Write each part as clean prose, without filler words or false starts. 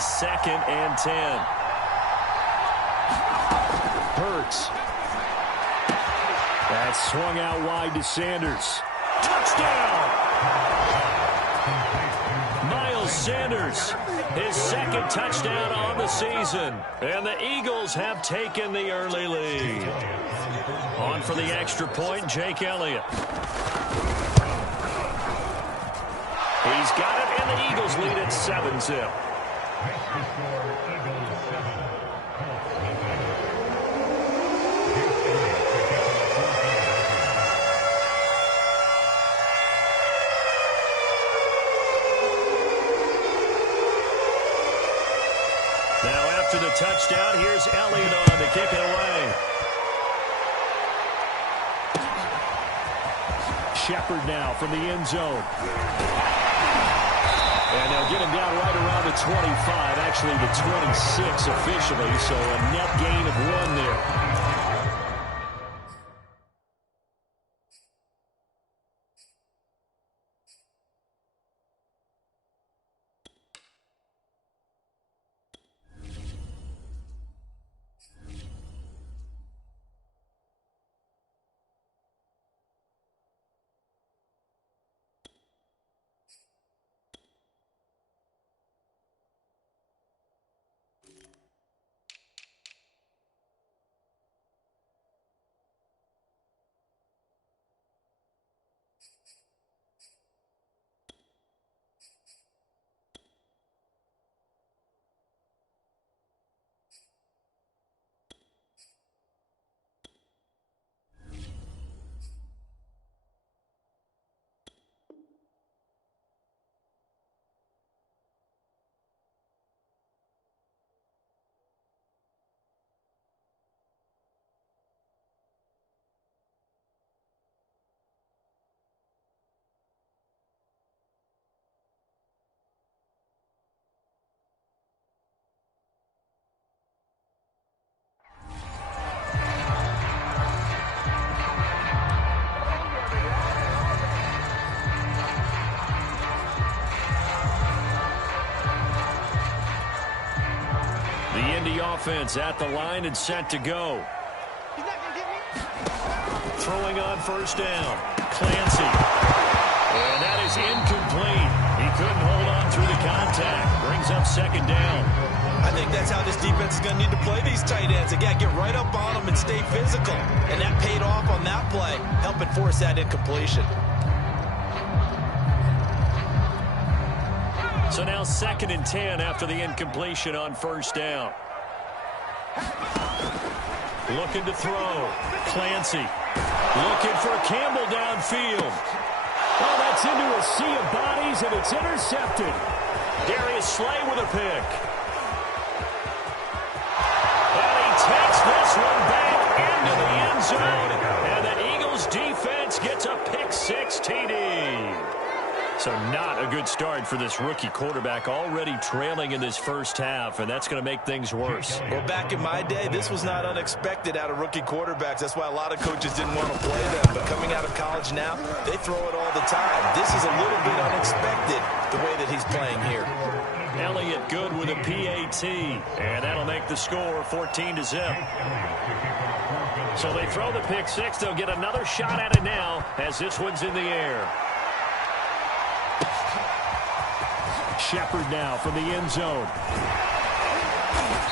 Second and 10. Hurts. That's swung out wide to Sanders. Touchdown! Miles Sanders, his second touchdown on the season. And the Eagles have taken the early lead. On for the extra point, Jake Elliott. He's got it, and the Eagles lead at 7-0. Now after the touchdown, here's Elliott on to kick it away. Shepard now from the end zone. And they'll get him down right around the 25, actually the 26 officially, so a net gain of 1 there. Offense at the line and set to go. Throwing on first down. Clancy. And that is incomplete. He couldn't hold on through the contact. Brings up second down. I think that's how this defense is going to need to play these tight ends. Again, get right up on them and stay physical. And that paid off on that play, helping force that incompletion. So now second and 10 after the incompletion on first down. Looking to throw. Clancy. Looking for Campbell downfield. Oh, that's into a sea of bodies, and it's intercepted. Darius Slay with a pick. And he takes this one back into the end zone. And the Eagles defense gets a pick-6 TD. So not a good start for this rookie quarterback, already trailing in this first half, and that's going to make things worse. Well, back in my day, this was not unexpected out of rookie quarterbacks. That's why a lot of coaches didn't want to play them. But coming out of college now, they throw it all the time. This is a little bit unexpected, the way that he's playing here. Elliott good with a PAT, and that'll make the score 14-0. So they throw the pick-6. They'll get another shot at it now as this one's in the air. Shepard now from the end zone.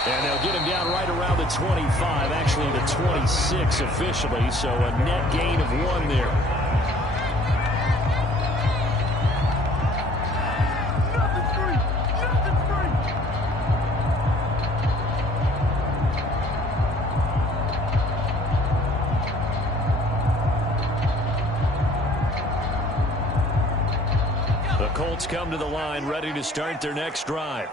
And they'll get him down right around the 25, actually the 26 officially, so a net gain of 1 there. Colts come to the line ready to start their next drive.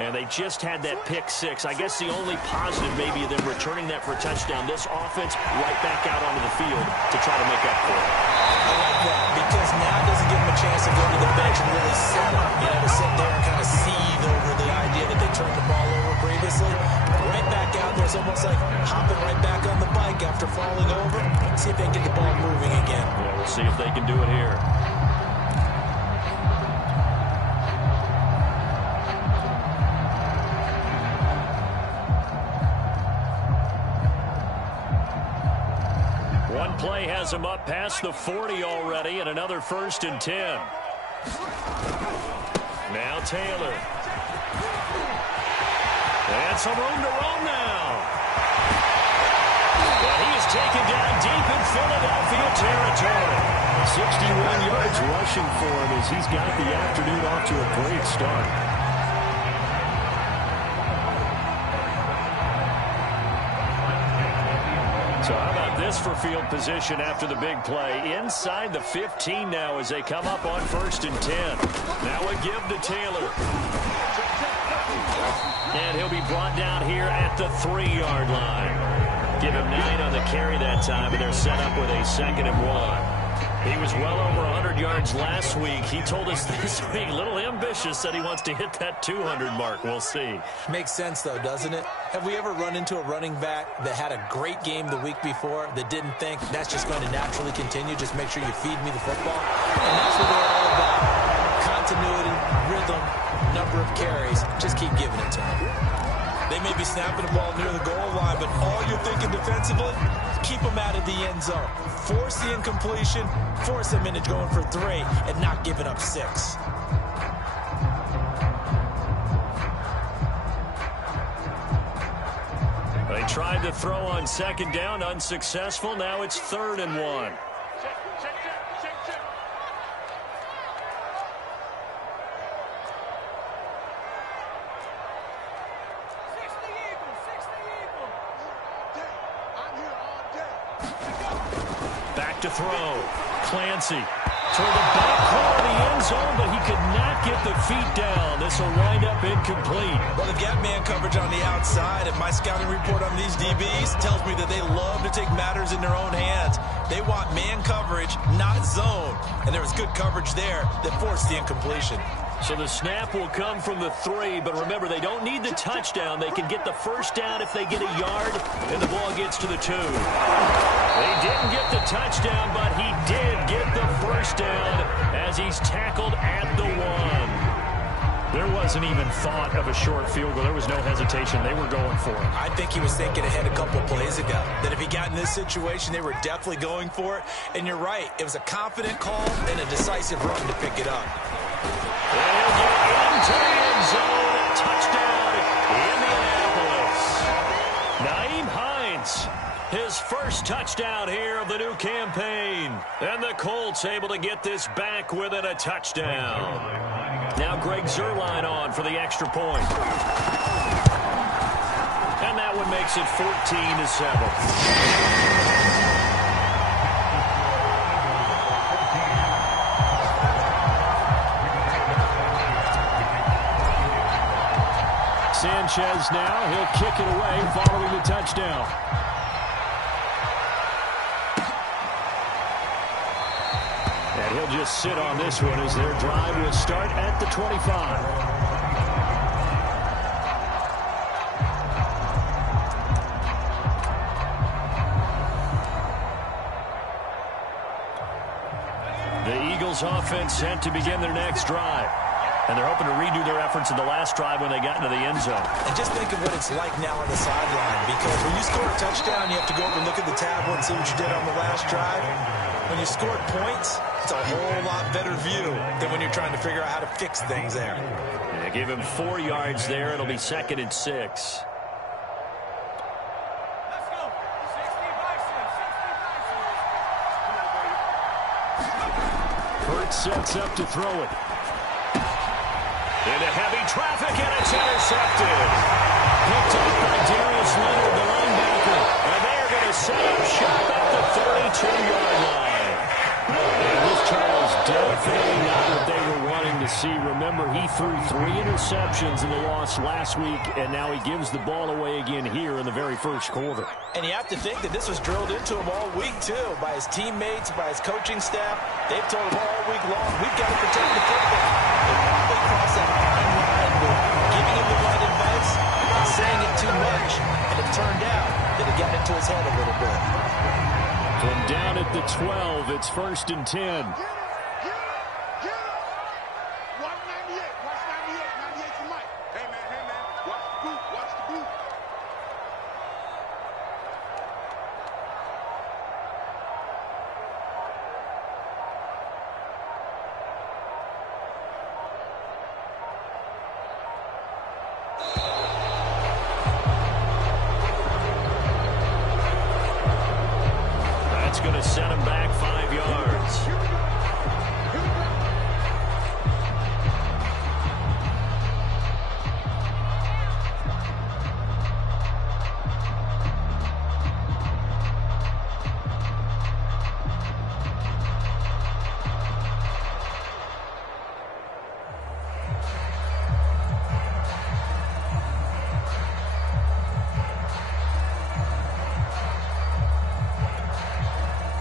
And they just had that pick-6. I guess the only positive maybe of them returning that for a touchdown. This offense right back out onto the field to try to make up for it. I like that because now it doesn't give them a chance to go to the bench and really sit to sit there and kind of seethe over the idea that they turned the ball over previously. Right back out there. It's almost like hopping right back on the bike after falling over. See if they can get the ball moving again. Yeah, we'll see if they can do it here. play has him up past the 40 already, and another 1st and 10. Now Taylor. And some room to run now. And he is taken down deep in Philadelphia territory. 61 yards rushing for him as he's got the afternoon off to a great start. So how about this for field position after the big play? Inside the 15 now as they come up on 1st and 10. Now a give to Taylor. And he'll be brought down here at the 3-yard line. Give him 9 on the carry that time, and they're set up with a 2nd and 1. He was well over 100 yards last week. He told us this week, a little ambitious, said he wants to hit that 200 mark. We'll see. Makes sense, though, doesn't it? Have we ever run into a running back that had a great game the week before that didn't think that's just going to naturally continue? Just make sure you feed me the football. And that's what they're all about. Continuity, rhythm, number of carries. Just keep giving it to him. They may be snapping the ball near the goal line, but all you're thinking defensively, keep them out of the end zone. Force the incompletion, force them into going for 3, and not giving up 6. They tried to throw on 2nd down, unsuccessful. Now it's 3rd and 1. To throw. Clancy toward the back corner of the end zone, but he could not get the feet down. This will wind up incomplete. Well, they've got man coverage on the outside, and my scouting report on these DBs tells me that they love to take matters in their own hands. They want man coverage, not zone. And there was good coverage there that forced the incompletion. So the snap will come from the 3, but remember, they don't need the touchdown. They can get the 1st down if they get a yard, and the ball gets to the 2. They didn't get the touchdown, but he did get the 1st down as he's tackled at the 1. There wasn't even thought of a short field goal. There was no hesitation. They were going for it. I think he was thinking ahead a couple plays ago, that if he got in this situation, they were definitely going for it. And you're right. It was a confident call and a decisive run to pick it up. And he'll get into the end zone. Touchdown, Indianapolis. Nyheim Hines, his first touchdown here of the new campaign. And the Colts able to get this back within a touchdown. Now Greg Zuerlein on for the extra point. And that one makes it 14-7. Sanchez now, he'll kick it away following the touchdown. And he'll just sit on this one as their drive will start at the 25. The Eagles offense set to begin their next drive. And they're hoping to redo their efforts in the last drive when they got into the end zone. And just think of what it's like now on the sideline, because when you score a touchdown, you have to go over and look at the tablet and see what you did on the last drive. When you scored points, it's a whole lot better view than when you're trying to figure out how to fix things there. Yeah, give him 4 yards there. It'll be 2nd and 6. Hurts sets up to throw it. Into heavy traffic, and it's intercepted. Picked up by Darius Leonard, the linebacker. And they're going to set up shop at the 32-yard line. And this Charles definitely not what they were wanting to see. Remember, he threw 3 interceptions in the loss last week, and now he gives the ball away again here in the very first quarter. And you have to think that this was drilled into him all week, too, by his teammates, by his coaching staff. They've told him all week long, we've got to protect the football. They probably crossed that fine line with giving him the right advice and saying it too much. And it turned out that it got into his head a little bit. From down at the 12, it's 1st and 10. going to set him back 5 yards.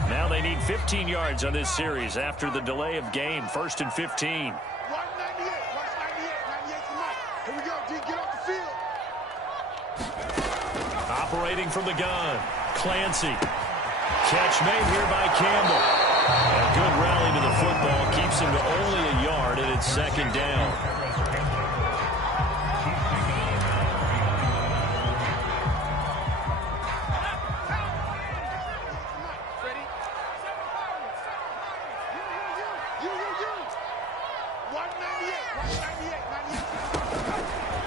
Now they need 15 yards on this series after the delay of game. 1st and 15. 198, 98 tonight. Here we go, D, get off the field. Operating from the gun, Clancy. Catch made here by Campbell. A good rally to the football keeps him to only a yard, and it's 2nd down.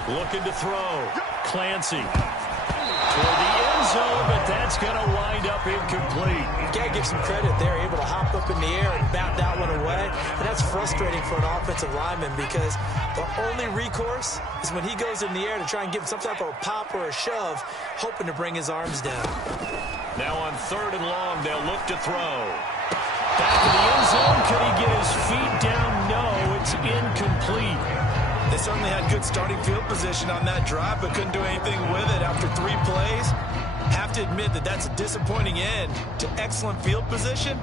Looking to throw. Clancy. Toward the end zone, but that's going to wind up incomplete. You got to give some credit. They're able to hop up in the air and bat that one away. And that's frustrating for an offensive lineman because the only recourse is when he goes in the air to try and give some type of a pop or a shove, hoping to bring his arms down. Now on 3rd and long, they'll look to throw. Back in the end zone. Could he get his feet down? No, it's incomplete. They certainly had good starting field position on that drive, but couldn't do anything with it after 3 plays. Have to admit that that's a disappointing end to excellent field position.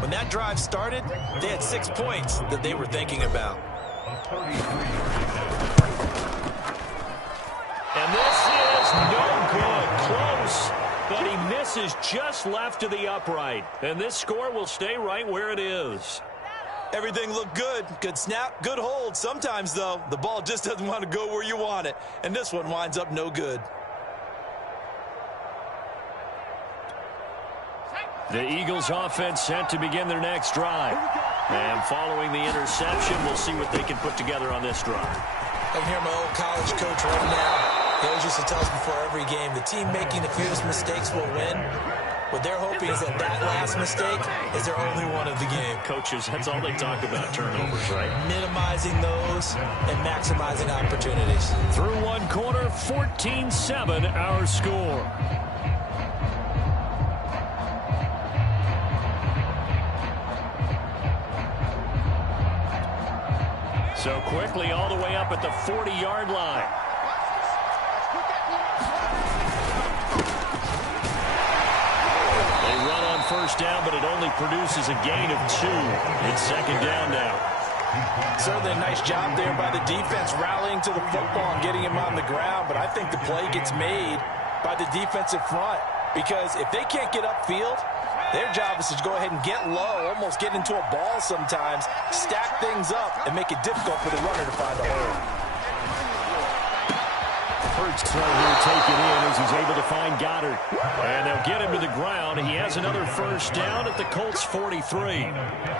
When that drive started, they had 6 points that they were thinking about. And this is no good. Close, but he misses just left of the upright. And this score will stay right where it is. Everything looked good. Good snap, good hold. Sometimes, though, the ball just doesn't want to go where you want it. And this one winds up no good. The Eagles offense set to begin their next drive. And following the interception, we'll see what they can put together on this drive. I can hear my old college coach right now. He always used to tell us before every game, the team making the fewest mistakes will win. What they're hoping is that that last mistake is their only one of the game. Coaches, that's all they talk about, turnovers, right? Minimizing those and maximizing opportunities. Through one quarter, 14-7 our score. So quickly all the way up at the 40-yard line. They run on 1st down, but it only produces a gain of 2. It's 2nd down now. Certainly a nice job there by the defense rallying to the football and getting him on the ground, but I think the play gets made by the defensive front because if they can't get upfield, their job is to go ahead and get low, almost get into a ball sometimes, stack things up, and make it difficult for the runner to find a hole. Hurts throw here taken in as he's able to find Goddard. And they'll get him to the ground. He has another 1st down at the Colts 43.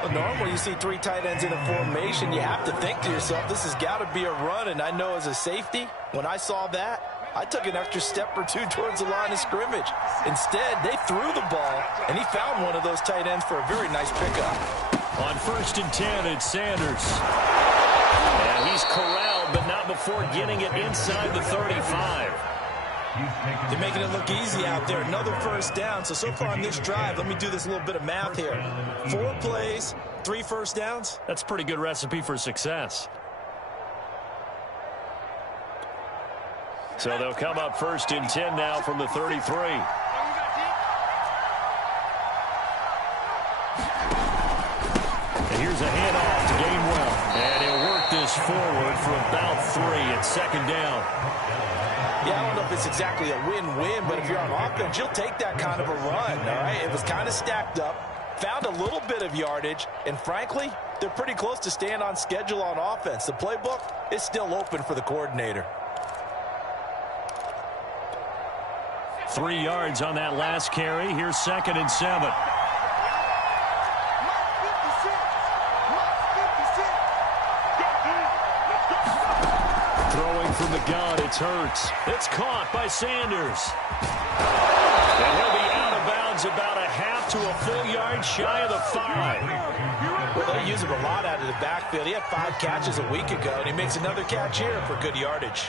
Well, normally you see 3 tight ends in a formation, you have to think to yourself, this has got to be a run. And I know as a safety, when I saw that, I took an extra step or 2 towards the line of scrimmage. Instead, they threw the ball, and he found one of those tight ends for a very nice pickup. On 1st and 10, it's Sanders. And he's corralled, but not before getting it inside the 35. They're making it look easy out there. Another 1st down. So far on this drive, let me do this little bit of math here. 4 plays, 3 1st downs. That's a pretty good recipe for success. So they'll come up 1st and 10 now from the 33. And here's a handoff to Gainwell. And he'll work this forward for about 3 at 2nd down. Yeah, I don't know if it's exactly a win-win, but if you're on offense, you'll take that kind of a run, all right? It was kind of stacked up, found a little bit of yardage, and frankly, they're pretty close to staying on schedule on offense. The playbook is still open for the coordinator. 3 yards on that last carry. Here's 2nd and 7. Throwing from the gun, it's Hurts. It's caught by Sanders. And he'll be out of bounds runs about a half to a full yard shy of the 5. Well, they use him a lot out of the backfield. He had 5 catches a week ago, and he makes another catch here for good yardage.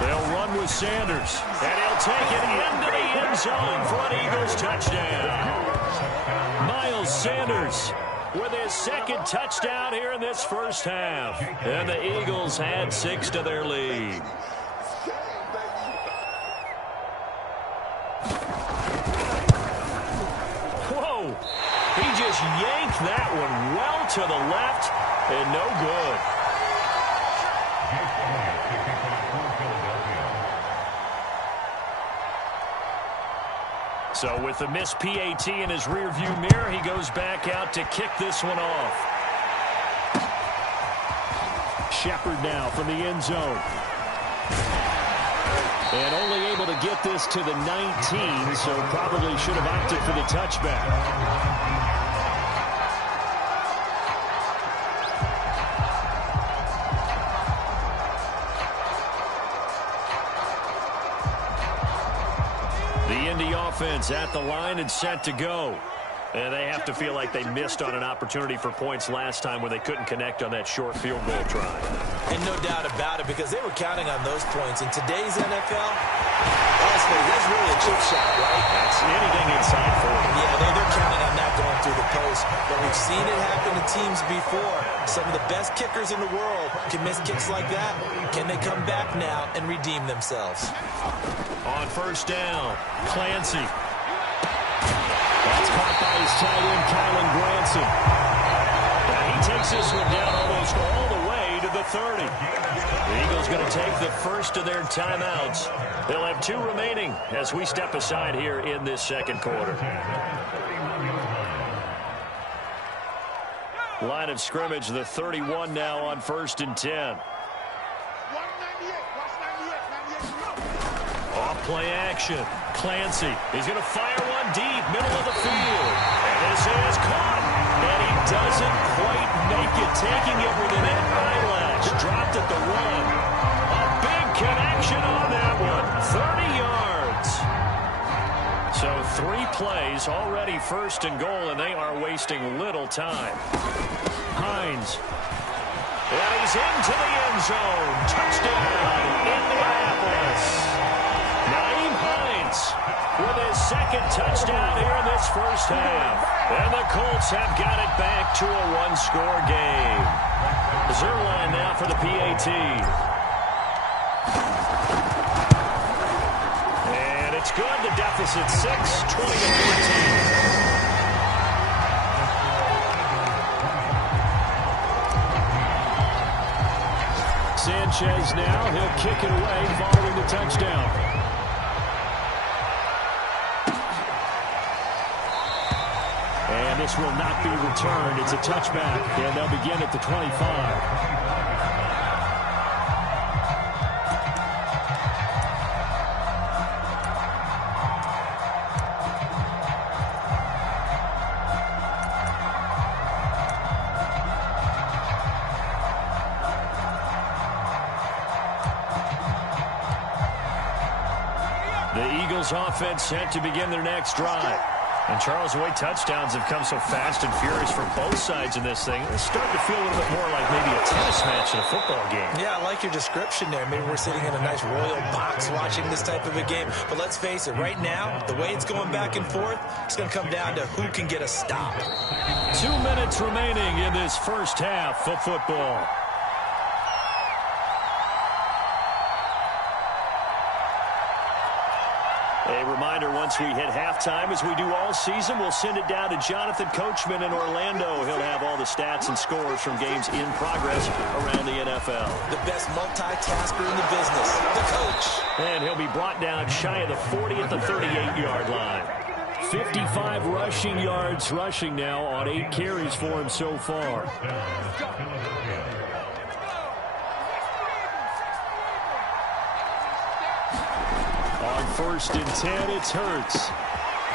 They'll run with Sanders, and he'll take it into the end zone for an Eagles touchdown. Miles Sanders with his second touchdown here in this first half. And the Eagles add 6 to their lead. Whoa! He just yanked that one well to the left, and no good. So with the missed PAT in his rearview mirror, he goes back out to kick this one off. Shepard now from the end zone. And only able to get this to the 19, so probably should have opted for the touchback. Offense at the line and set to go. And they have to feel like they missed on an opportunity for points last time where they couldn't connect on that short field goal try. And no doubt about it, because they were counting on those points. In today's NFL, honestly, that's really a chip shot, right? That's anything inside 40. Yeah, they're counting on that going through the post. But we've seen it happen to teams before. Some of the best kickers in the world can miss kicks like that. Can they come back now and redeem themselves? On first down, Clancy. That's caught by his tight end, Kylan Granson. And he takes this one down almost all the way to the 30. The Eagles going to take the first of their timeouts. They'll have 2 remaining as we step aside here in this second quarter. Line of scrimmage, the 31 now on 1st and 10. Off play action. Clancy. He's going to fire one deep, middle of the field. And this is caught. And he doesn't quite make it, taking it within an eyelash. Dropped at the 1. A big connection on that one. 30 yards. So 3 plays, already 1st and goal, and they are wasting little time. Hines. And he's into the end zone. Touchdown, Indianapolis. With his second touchdown here in this first half. And the Colts have got it back to a 1-score game. Zerline now for the PAT. And it's good. The deficit 6, 20-14. Sanchez now. He'll kick it away following the touchdown. And this will not be returned. It's a touchback, and they'll begin at the 25. The Eagles offense set to begin their next drive. And Charles, the way touchdowns have come so fast and furious from both sides in this thing, it's starting to feel a little bit more like maybe a tennis match in a football game. Yeah, I like your description there. Maybe we're sitting in a nice royal box watching this type of a game. But let's face it, right now, the way it's going back and forth, it's going to come down to who can get a stop. 2 minutes remaining in this first half of football. A reminder, once we hit halftime, as we do all season, we'll send it down to Jonathan Coachman in Orlando. He'll have all the stats and scores from games in progress around the NFL. The best multitasker in the business, the coach. And he'll be brought down shy of the 40 at the 38-yard line. 55 rushing yards rushing now on 8 carries for him so far. On 1st and 10, it's Hurts.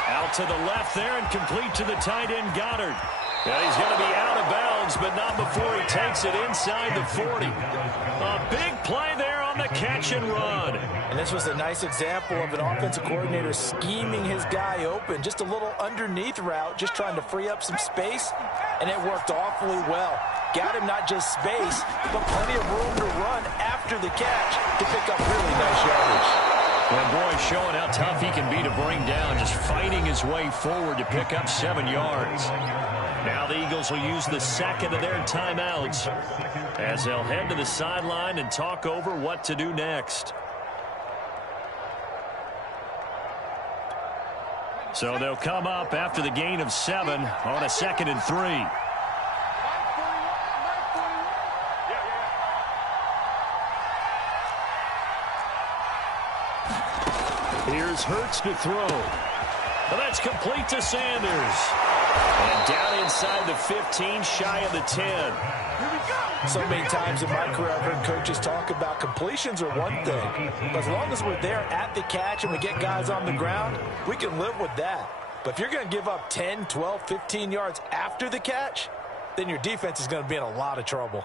Out to the left there and complete to the tight end, Goddard. And he's going to be out of bounds yards, but not before he takes it inside the 40. A big play there on the catch and run. And this was a nice example of an offensive coordinator scheming his guy open. Just a little underneath route, just trying to free up some space, and it worked awfully well. Got him not just space, but plenty of room to run after the catch to pick up really nice yardage. Well, boy, showing how tough he can be to bring down, just fighting his way forward to pick up 7 yards. Now the Eagles will use the second of their timeouts as they'll head to the sideline and talk over what to do next. So they'll come up after the gain of 7 on a 2nd and 3. Here's Hurts to throw. Well, that's complete to Sanders. And down inside the 15, shy of the 10. Here we go. So many times in my career, I've heard coaches talk about completions are one thing. But as long as we're there at the catch and we get guys on the ground, we can live with that. But if you're going to give up 10, 12, 15 yards after the catch, then your defense is going to be in a lot of trouble.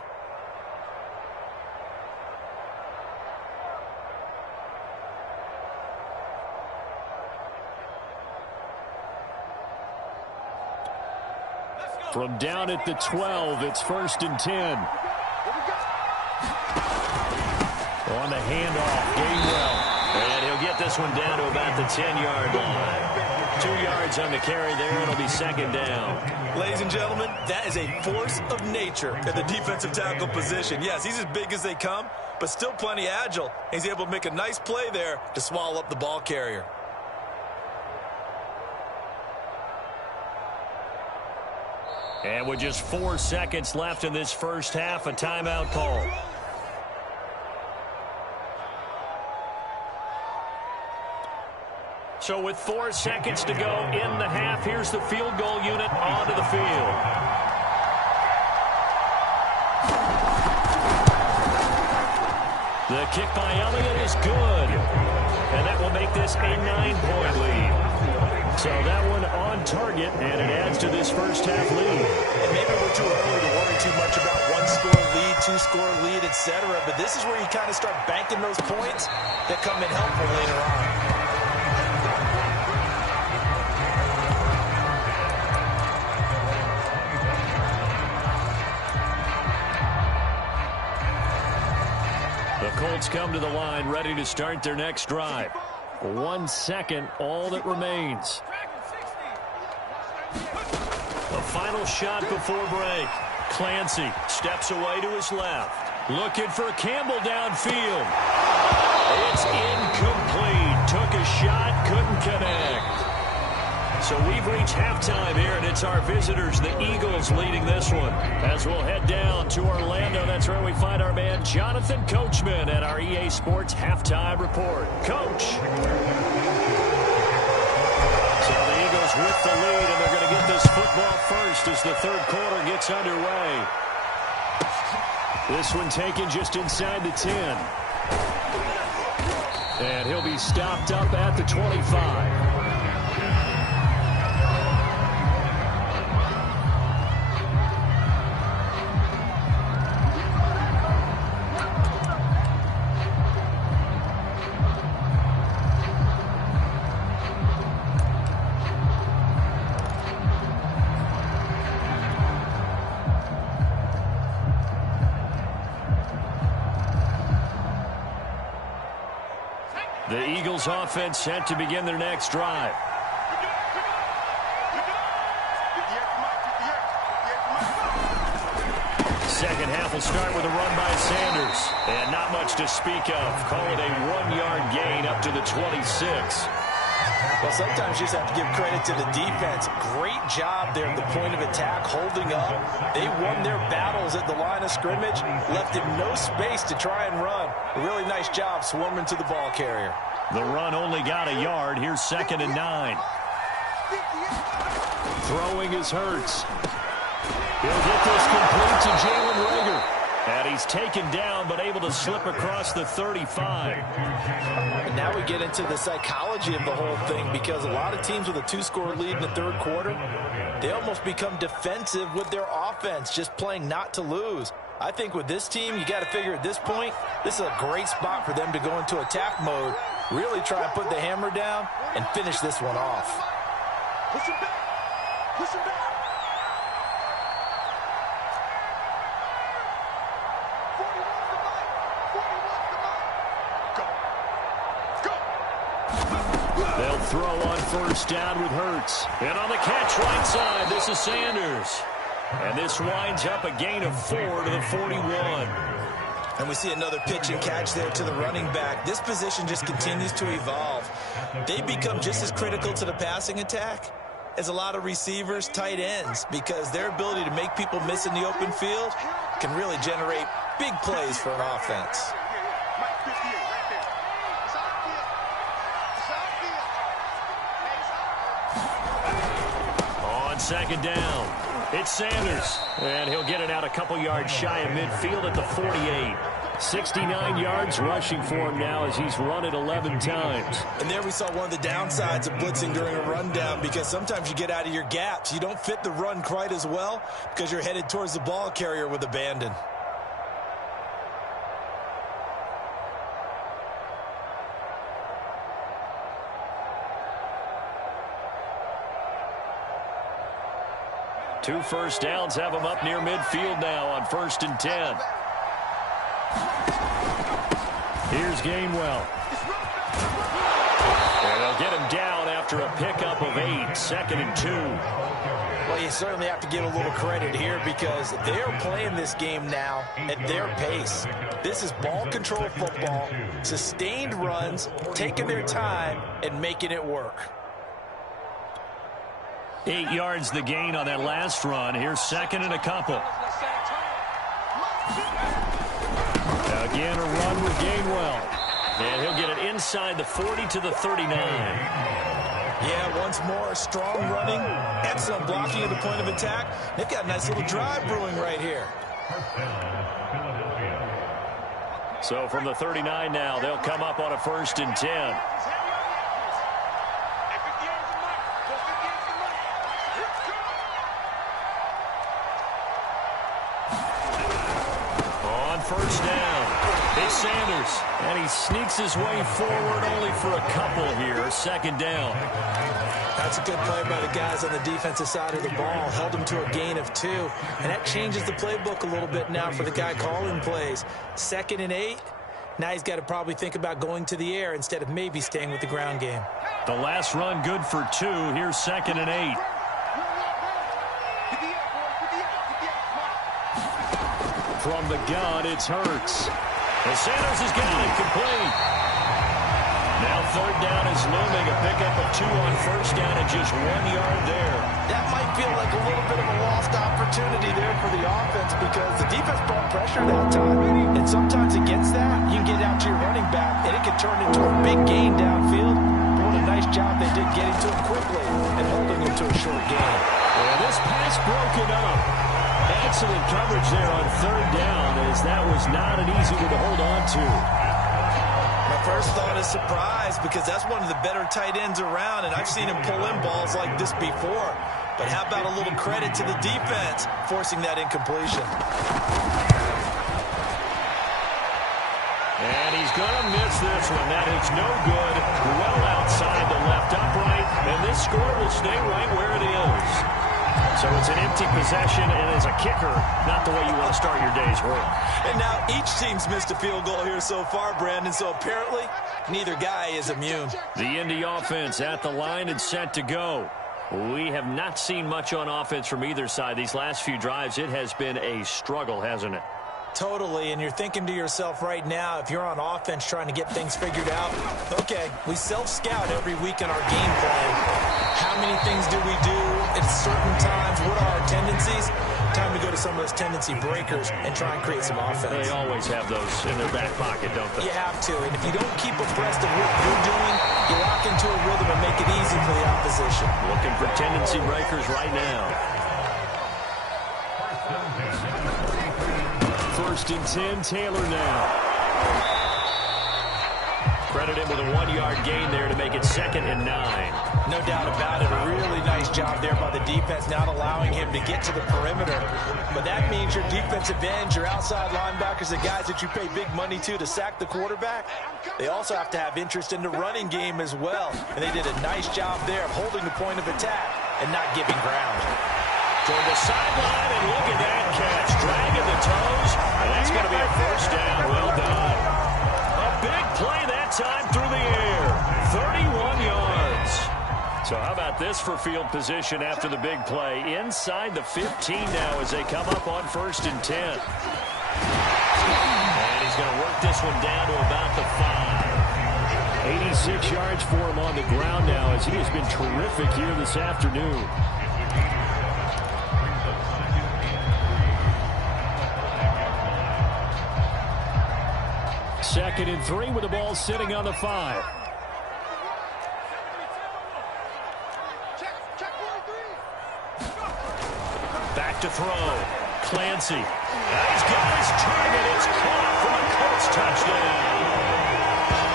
From down at the 12, it's 1st and 10. On the handoff, Gainwell. And he'll get this one down to about the 10-yard line. 2 yards on the carry there. It'll be 2nd down. Ladies and gentlemen, that is a force of nature at the defensive tackle position. Yes, he's as big as they come, but still plenty agile. He's able to make a nice play there to swallow up the ball carrier. And with just 4 seconds left in this first half, a timeout call. So with 4 seconds to go in the half, here's the field goal unit onto the field. The kick by Elliott is good. And that will make this a 9-point lead. So that one on target, and it adds to this first half lead. And maybe we're too early to worry too much about 1-score lead, 2-score lead, etc. But this is where you kind of start banking those points that come in helpful later on. The Colts come to the line, ready to start their next drive. 1 second, all that remains. The final shot before break. Clancy steps away to his left. Looking for Campbell downfield. It's incomplete. Took a shot, couldn't connect. So we've reached halftime here, and it's our visitors, the Eagles, leading this one. As we'll head down to Orlando, that's where we find our man Jonathan Coachman at our EA Sports Halftime Report. Coach. So the Eagles with the lead, and they're going to get this football first as the third quarter gets underway. This one taken just inside the 10. And he'll be stopped up at the 25. The Eagles offense set to begin their next drive. Second half will start with a run by Sanders. And not much to speak of. Call it a 1-yard gain up to the 26. Well, sometimes you just have to give credit to the defense. Great job there at the point of attack, holding up. They won their battles at the line of scrimmage, left him no space to try and run. A really nice job swarming to the ball carrier. The run only got a yard. Here's 2nd and 9. Throwing is Hurts. He'll get this complete to Jalen Reagor. And he's taken down but able to slip across the 35. And now we get into the psychology of the whole thing, because a lot of teams with a 2-score lead in the third quarter, they almost become defensive with their offense, just playing not to lose. I think with this team, you got to figure at this point, this is a great spot for them to go into attack mode, really try and put the hammer down and finish this one off. Push him back. Push him back. 41's the mic. 41's the mic. Go. Go. They'll throw on first down with Hurts. And on the catch right side, this is Sanders. And this winds up a gain of 4 to the 41. And we see another pitch and catch there to the running back. This position just continues to evolve. They become just as critical to the passing attack as a lot of receivers, tight ends, because their ability to make people miss in the open field can really generate big plays for an offense. Mike 58 right there. It's obvious. It's obvious. On second down, it's Sanders. And he'll get it out a couple yards shy of midfield at the 48. 69 yards rushing for him now as he's run it 11 times. And there we saw one of the downsides of blitzing during a rundown, because sometimes you get out of your gaps. You don't fit the run quite as well because you're headed towards the ball carrier with abandon. Two first downs have him up near midfield now on 1st and 10. Here's Gainwell. And they'll get him down after a pickup of 8, 2nd and 2. Well, you certainly have to give a little credit here, because they're playing this game now at their pace. This is ball control football, sustained runs, taking their time and making it work. 8 yards the gain on that last run. Here's 2nd and a couple. Again, a run with Gainwell. And he'll get it inside the 40 to the 39. Yeah, once more, strong running, excellent blocking at the point of attack. They've got a nice little drive brewing right here. So from the 39 now, they'll come up on a 1st and 10. First down, it's Sanders, and he sneaks his way forward only for a couple here. 2nd down. That's a good play by the guys on the defensive side of the ball. Held them to a gain of 2, and that changes the playbook a little bit now for the guy calling plays. 2nd and 8. Now he's got to probably think about going to the air instead of maybe staying with the ground game. The last run good for 2. Here's 2nd and 8. From the gun, it's Hurts. And Sanders has got it complete. Now 3rd down is looming. A pickup of 2 on 1st down and just 1 yard there. That might feel like a little bit of a lost opportunity there for the offense, because the defense brought pressure that time. And sometimes against that, you can get out to your running back, and it can turn into a big gain downfield. But what a nice job they did getting to him quickly and holding him to a short gain. And this pass broken up. Excellent coverage there on 3rd down, as that was not an easy one to hold on to. My first thought is surprise, because that's one of the better tight ends around, and I've seen him pull in balls like this before. But how about a little credit to the defense forcing that incompletion? And he's going to miss this one. That is no good. Well outside the left upright, and this score will stay right where it is. So it's an empty possession, and as a kicker, not the way you want to start your day's work. And now each team's missed a field goal here so far, Brandon, so apparently neither guy is immune. The Indy offense at the line and set to go. We have not seen much on offense from either side. These last few drives, it has been a struggle, hasn't it? Totally, and you're thinking to yourself right now, if you're on offense trying to get things figured out, okay, we self-scout every week in our game plan. How many things do we do at certain times? What are our tendencies? Time to go to some of those tendency breakers and try and create some offense. They always have those in their back pocket, don't they? You have to, and if you don't keep abreast of what you're doing, you lock into a rhythm and make it easy for the opposition. Looking for tendency breakers right now. First and 10, Taylor now. Credit him with a 1-yard gain there to make it 2nd and 9. No doubt about it. A really nice job there by the defense, not allowing him to get to the perimeter. But that means your defensive ends, your outside linebackers, the guys that you pay big money to sack the quarterback, they also have to have interest in the running game as well. And they did a nice job there of holding the point of attack and not giving ground. Toward the sideline, and look at that catch. Dragging the toes, and that's going to be a first down. Well done. A big play that time through the air. 31 yards. So how about this for field position after the big play? Inside the 15 now as they come up on 1st and 10. And he's going to work this one down to about the 5. 86 yards for him on the ground now as he has been terrific here this afternoon. Second and 3 with the ball sitting on the 5. Back to throw. Clancy. He's got his turn, and it's caught for a Colts touchdown.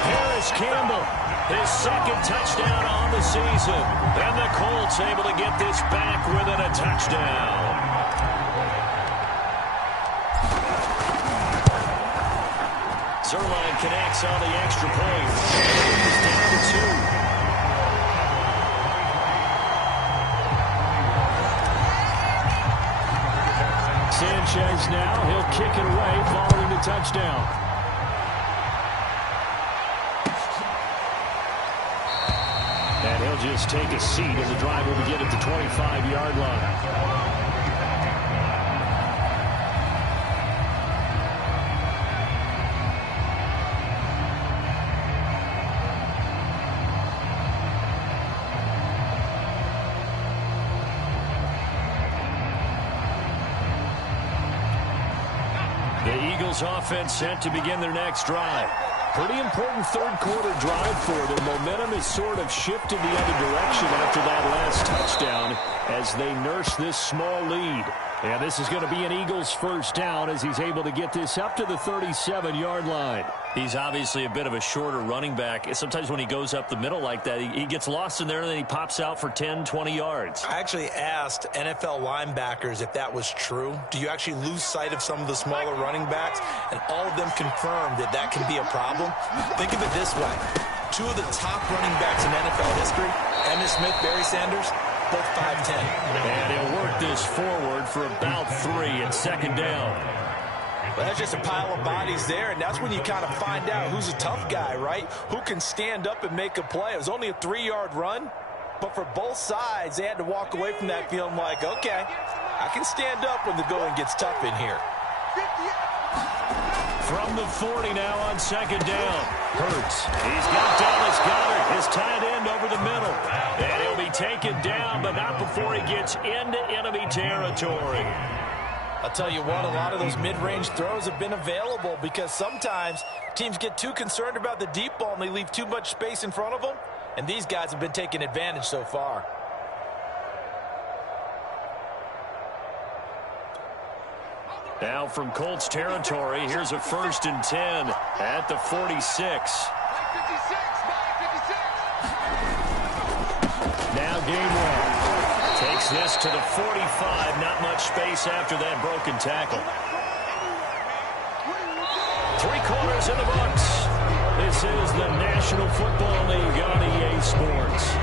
Harris Campbell, his 2nd touchdown on the season. And the Colts able to get this back within a touchdown. Zerline connects on the extra point. He's down to 2. Sanchez now. He'll kick it away following the touchdown. And he'll just take a seat as the drive will begin at the 25-yard line. The Eagles offense set to begin their next drive. Pretty important third-quarter drive for them. Momentum has sort of shifted the other direction after that last touchdown as they nurse this small lead. And this is going to be an Eagles first down as he's able to get this up to the 37-yard line. He's obviously a bit of a shorter running back. Sometimes when he goes up the middle like that, he gets lost in there and then he pops out for 10, 20 yards. I actually asked NFL linebackers if that was true. Do you actually lose sight of some of the smaller running backs? And all of them confirmed that that can be a problem. Think of it this way. 2 of the top running backs in NFL history, Emmitt Smith, Barry Sanders, both 5'10". And he'll work this forward for about 3 and 2nd down. Well, that's just a pile of bodies there, and that's when you kind of find out who's a tough guy, right? Who can stand up and make a play. It was only a 3-yard run, but for both sides, they had to walk away from that feeling like, okay, I can stand up when the going gets tough in here. From the 40 now on 2nd down. Hurts. He's got Dallas Goedert, his tight end, over the middle. And he'll be taken down, but not before he gets into enemy territory. I'll tell you what, a lot of those mid-range throws have been available because sometimes teams get too concerned about the deep ball and they leave too much space in front of them. And these guys have been taking advantage so far. Now from Colts territory, here's a 1st and 10 at the 46. Now game one. Takes this to the 45. Not much space after that broken tackle. 3 quarters in the books. This is the National Football League on EA Sports.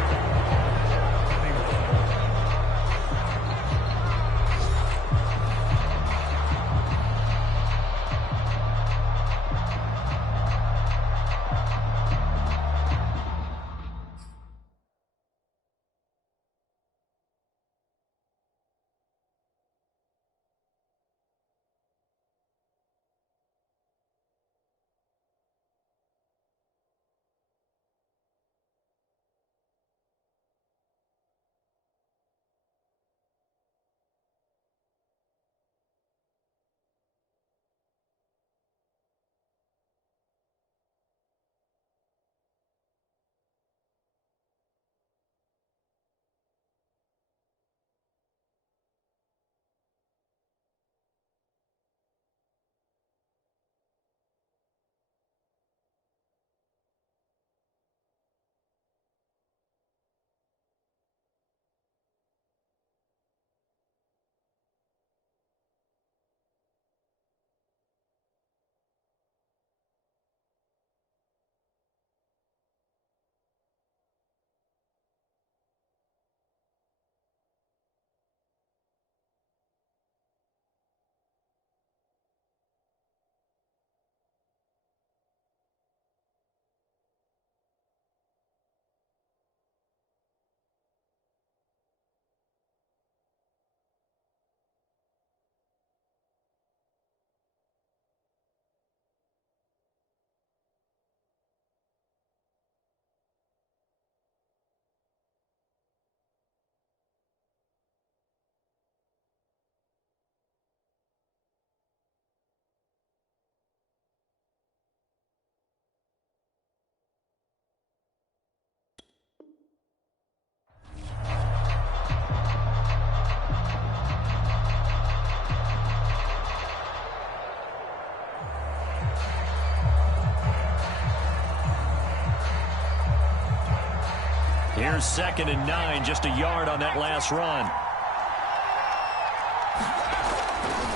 Here's 2nd and 9, just a yard on that last run.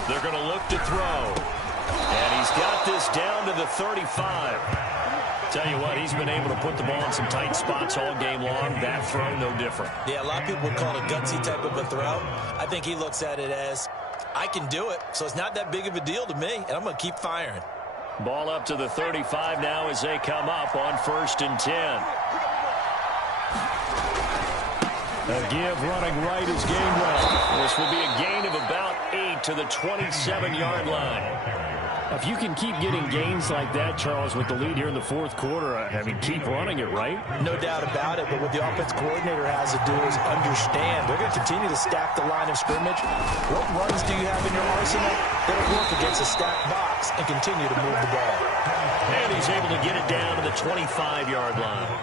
They're going to look to throw. And he's got this down to the 35. Tell you what, he's been able to put the ball in some tight spots all game long. That throw, no different. Yeah, a lot of people would call it a gutsy type of a throw. I think he looks at it as, I can do it, so it's not that big of a deal to me, and I'm going to keep firing. Ball up to the 35 now as they come up on 1st and 10. A give running right is Gainwell. This will be a gain of about 8 to the 27-yard line. If you can keep getting gains like that, Charles, with the lead here in the 4th quarter, I mean, keep running it, right? No doubt about it, but what the offense coordinator has to do is understand. They're going to continue to stack the line of scrimmage. What runs do you have in your arsenal that'll work against a stacked box and continue to move the ball? And he's able to get it down to the 25-yard line.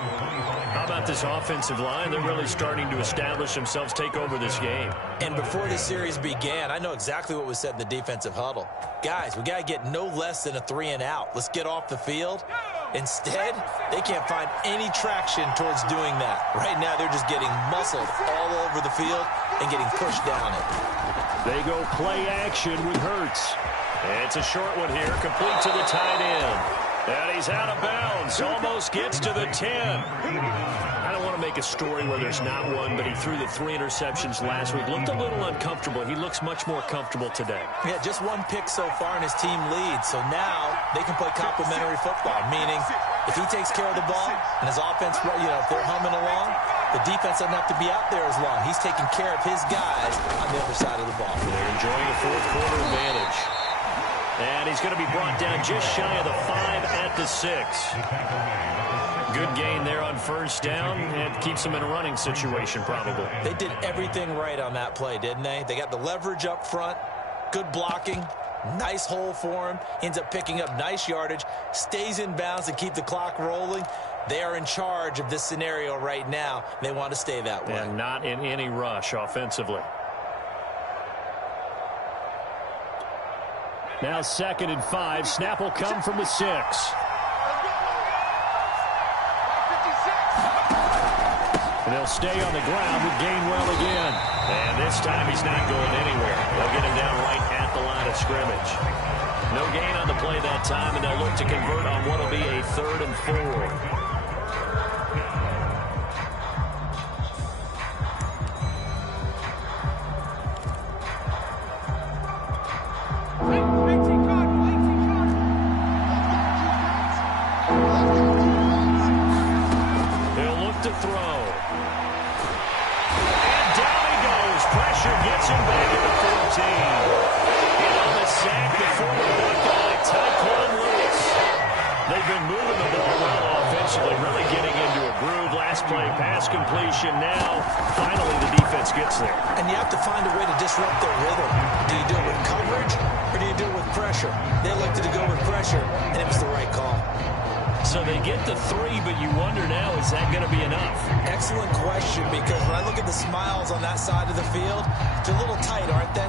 How about this offensive line? They're really starting to establish themselves, take over this game. And before this series began, I know exactly what was said in the defensive huddle. Guys, we got to get no less than a 3-and-out. Let's get off the field. Instead, they can't find any traction towards doing that. Right now, they're just getting muscled all over the field and getting pushed down it. They go play action with Hurts. It's a short one here, complete to the tight end. And he's out of bounds, almost gets to the 10. I don't want to make a story where there's not one, but he threw the 3 interceptions last week. Looked a little uncomfortable. He looks much more comfortable today. Yeah, just 1 pick so far and his team leads. So now they can play complementary football, meaning if he takes care of the ball and his offense, if they're humming along, the defense doesn't have to be out there as long. He's taking care of his guys on the other side of the ball. They're enjoying a 4th quarter advantage. And he's going to be brought down just shy of the 5 at the 6. Good gain there on 1st down. And keeps him in a running situation, probably. They did everything right on that play, didn't they? They got the leverage up front, good blocking, nice hole for him, ends up picking up nice yardage, stays in bounds to keep the clock rolling. They are in charge of this scenario right now. They want to stay that way. And not in any rush offensively. Now 2nd and 5. Snap will come from the 6. And they'll stay on the ground with Gainwell again. And this time he's not going anywhere. They'll get him down right at the line of scrimmage. No gain on the play that time, and they'll look to convert on what will be a 3rd and 4. Now, finally, the defense gets there. And you have to find a way to disrupt their rhythm. Do you do it with coverage, or do you do it with pressure? They elected to go with pressure, and it was the right call. So they get the 3, but you wonder now, is that going to be enough? Excellent question, because when I look at the smiles on that side of the field, they're a little tight, aren't they?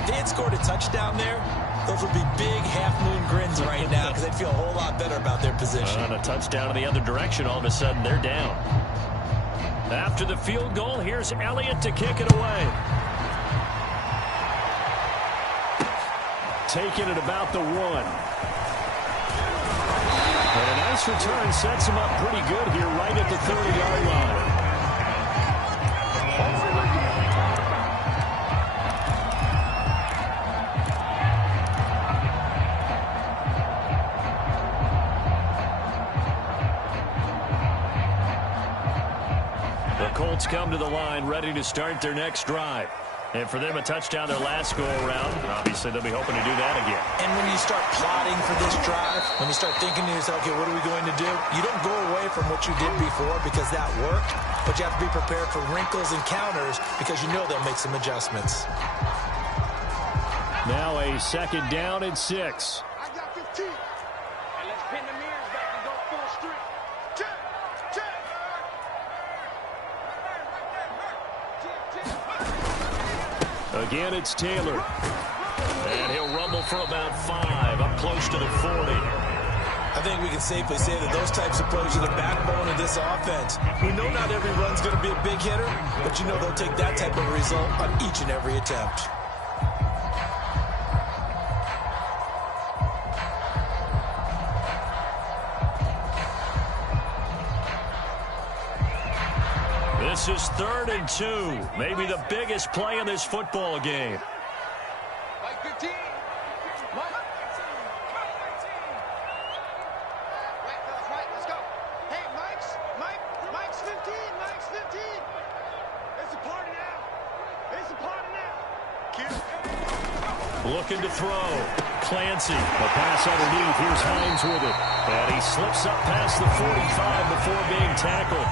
If they had scored a touchdown there, those would be big half-moon grins right now, because they'd feel a whole lot better about their position. On a touchdown in the other direction, all of a sudden, they're down. After the field goal, here's Elliott to kick it away. Taking it about the 1. And a nice return sets him up pretty good here right at the 30-yard line. Colts come to the line, ready to start their next drive. And for them, a touchdown their last go-around. Obviously, they'll be hoping to do that again. And when you start plotting for this drive, when you start thinking to yourself, okay, what are we going to do? You don't go away from what you did before because that worked, but you have to be prepared for wrinkles and counters because you know they'll make some adjustments. Now a 2nd down and 6. I got 15. And let's pin the mirrors back and go full street. Check, check. Again, it's Taylor. And he'll rumble for about 5, up close to the 40. I think we can safely say that those types of plays are the backbone of this offense. We know not every run's going to be a big hitter, but you know they'll take that type of result on each and every attempt. This is 3rd and 2. Maybe the biggest play in this football game. Mike 15. Mike. Right, fellas, right. Let's go. Hey, Mike's 15. Mike's 15. It's a party now. It's a party now. Looking to throw. Clancy. A pass underneath. Here's Hines with it. And he slips up past the 45 before being tackled.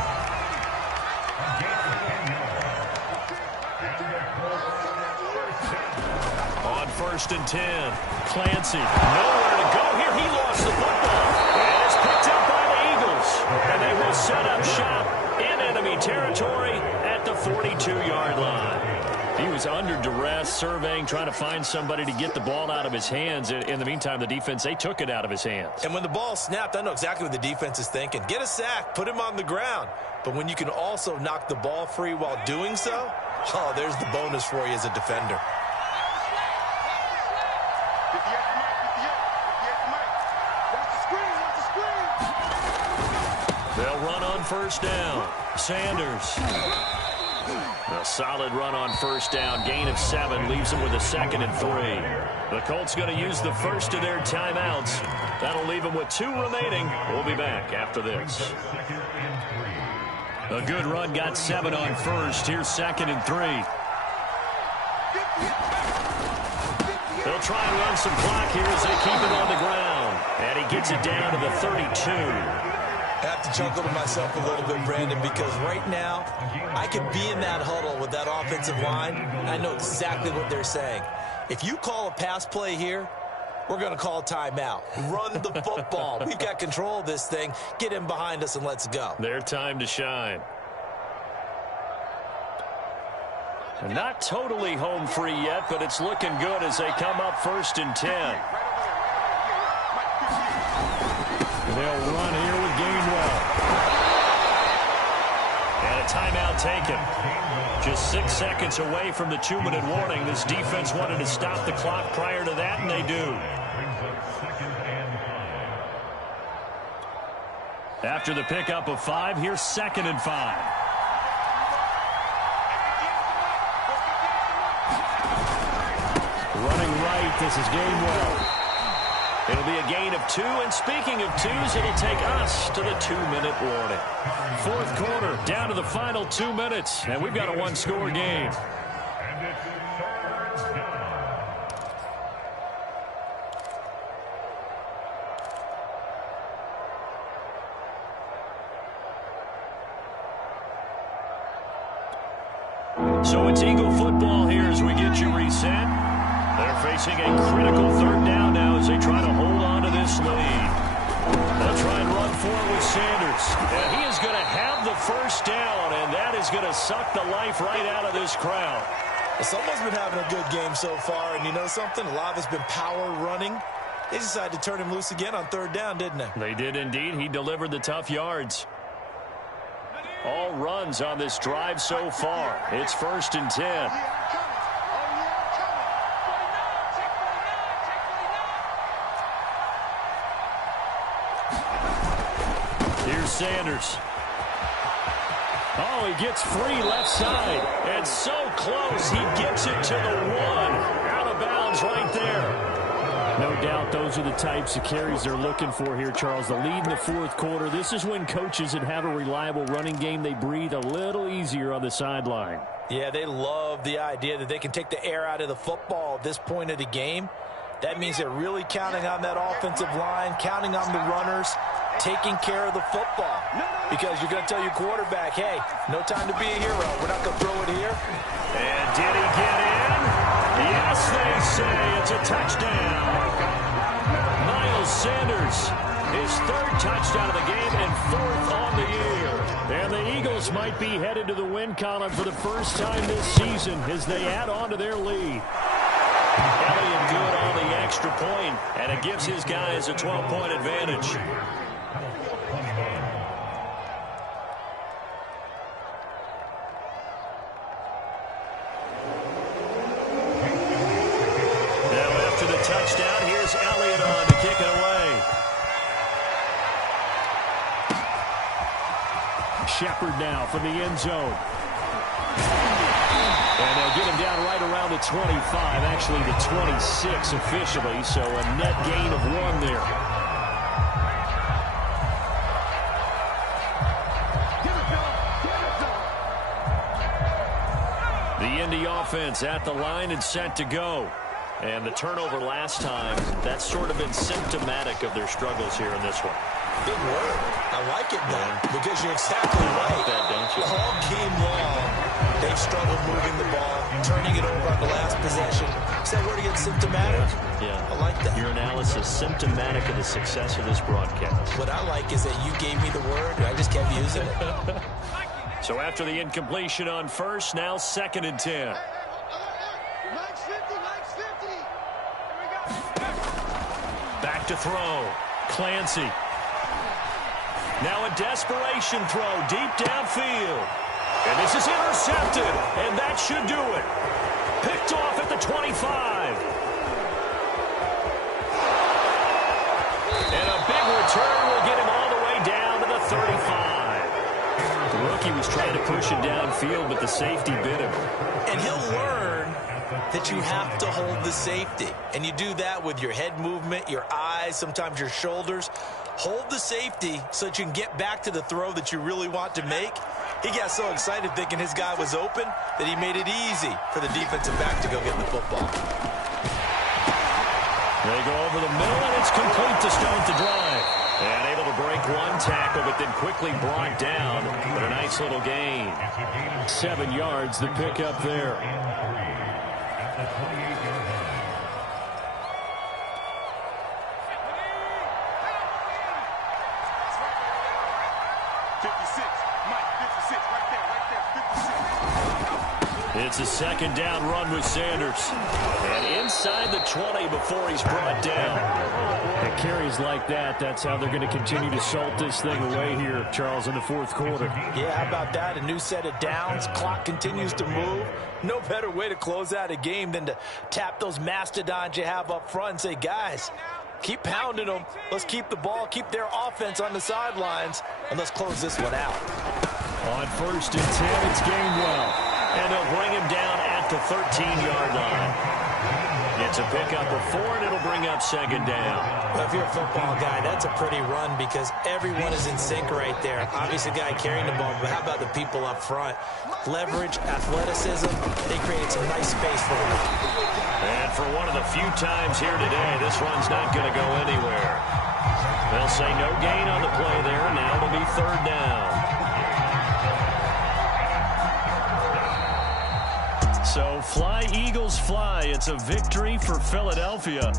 On 1st and 10. Clancy. Nowhere to go here. He lost the football. And it's picked up by the Eagles. And they will set up shop in enemy territory at the 42-yard line. He was under duress, surveying, trying to find somebody to get the ball out of his hands. In the meantime, the defense, they took it out of his hands. And when the ball snapped, I know exactly what the defense is thinking. Get a sack, put him on the ground. But when you can also knock the ball free while doing so, oh, there's the bonus for you as a defender. They'll run on 1st down. Sanders. A solid run on 1st down. Gain of 7 leaves them with a 2nd and 3. The Colts going to use the first of their timeouts. That'll leave them with 2 remaining. We'll be back after this. A good run, got 7 on 1st. Here's 2nd and 3. They'll try and run some clock here as they keep it on the ground. And he gets it down to the 32. I have to chuckle to myself a little bit, Brandon, because right now I could be in that huddle with that offensive line. I know exactly what they're saying. If you call a pass play here, we're going to call timeout. Run the football. We've got control of this thing. Get in behind us and let's go. Their time to shine. And not totally home free yet, but it's looking good as they come up 1st and 10. They'll run here with Gainwell. And a timeout taken. Just 6 seconds away from the 2-minute warning. This defense wanted to stop the clock prior to that, and they do. After the pickup of 5, here's 2nd and 5. Running right, this is Gainwell. It'll be a gain of 2, and speaking of 2s, it'll take us to the 2-minute warning. 4th quarter, down to the final 2 minutes, and we've got a 1-score game. So it's Eagle football here as we get you reset. They're facing a critical 3rd down now as they try to hold on to this lead. They'll try and run for it with Sanders. And he is going to have the 1st down, and that is going to suck the life right out of this crowd. Well, someone's been having a good game so far, and you know something? A lot of it's been power running. They decided to turn him loose again on 3rd down, didn't they? They did indeed. He delivered the tough yards. All runs on this drive so far. It's 1st and 10. Here's Sanders. Oh, he gets free left side. And so close, he gets it to the 1. Out of bounds right there. No doubt those are the types of carries they're looking for here, Charles. The lead in the 4th quarter. This is when coaches that have a reliable running game, they breathe a little easier on the sideline. Yeah, they love the idea that they can take the air out of the football at this point of the game. That means they're really counting on that offensive line, counting on the runners, taking care of the football. Because you're going to tell your quarterback, hey, no time to be a hero. We're not going to throw it here. And did he get in? Yes, they say it's a touchdown. Miles Sanders, his 3rd touchdown of the game and 4th on the year. And the Eagles might be headed to the win column for the first time this season as they add on to their lead. Elliott good on the extra point, And it gives his guys a 12-point advantage. Touchdown. Here's Elliott on to kick it away. Shepard now from the end zone. And they'll get him down right around the 25, actually the 26 officially, so a net gain of 1 there. The Indy offense at the line and set to go. And the turnover last time, that's sort of been symptomatic of their struggles here in this one. Big word. I like it, though, because you're exactly right. That, don't you? All game long, they've struggled moving the ball, turning it over on the last possession. Is that word again, symptomatic? Yeah. I like that. Your analysis, symptomatic of the success of this broadcast. What I like is that you gave me the word, and I just kept using it. So after the incompletion on first, now 2nd and 10. Back to throw. Clancy. Now a desperation throw deep downfield. And this is intercepted. And that should do it. Picked off at the 25. And a big return will get him all the way down to the 35. The rookie was trying to push it downfield, but the safety bit him. And he'll learn that you have to hold the safety. And you do that with your head movement, your eyes, sometimes your shoulders. Hold the safety so that you can get back to the throw that you really want to make. He got so excited thinking his guy was open that he made it easy for the defensive back to go get the football. They go over the middle, and it's complete to start the drive. And able to break one tackle, but then quickly brought down. But a nice little gain. 7 yards, the pickup there. It's a 2nd down run with Sanders. And inside the 20 before he's brought down. And carries like that, that's how they're going to continue to salt this thing away here, Charles, in the 4th quarter. Yeah, how about that? A new set of downs. Clock continues to move. No better way to close out a game than to tap those mastodons you have up front and say, guys, keep pounding them. Let's keep the ball, keep their offense on the sidelines, and let's close this one out. On 1st and 10, it's Gainwell. And they'll bring him down at the 13-yard line. It's a pickup of 4, and it'll bring up 2nd down. Well, if you're a football guy, that's a pretty run because everyone is in sync right there. Obviously, the guy carrying the ball, but how about the people up front? Leverage, athleticism, they created some nice space for him. And for one of the few times here today, this run's not going to go anywhere. They'll say no gain on the play there. Now it'll be 3rd down. So fly, Eagles, fly. It's a victory for Philadelphia.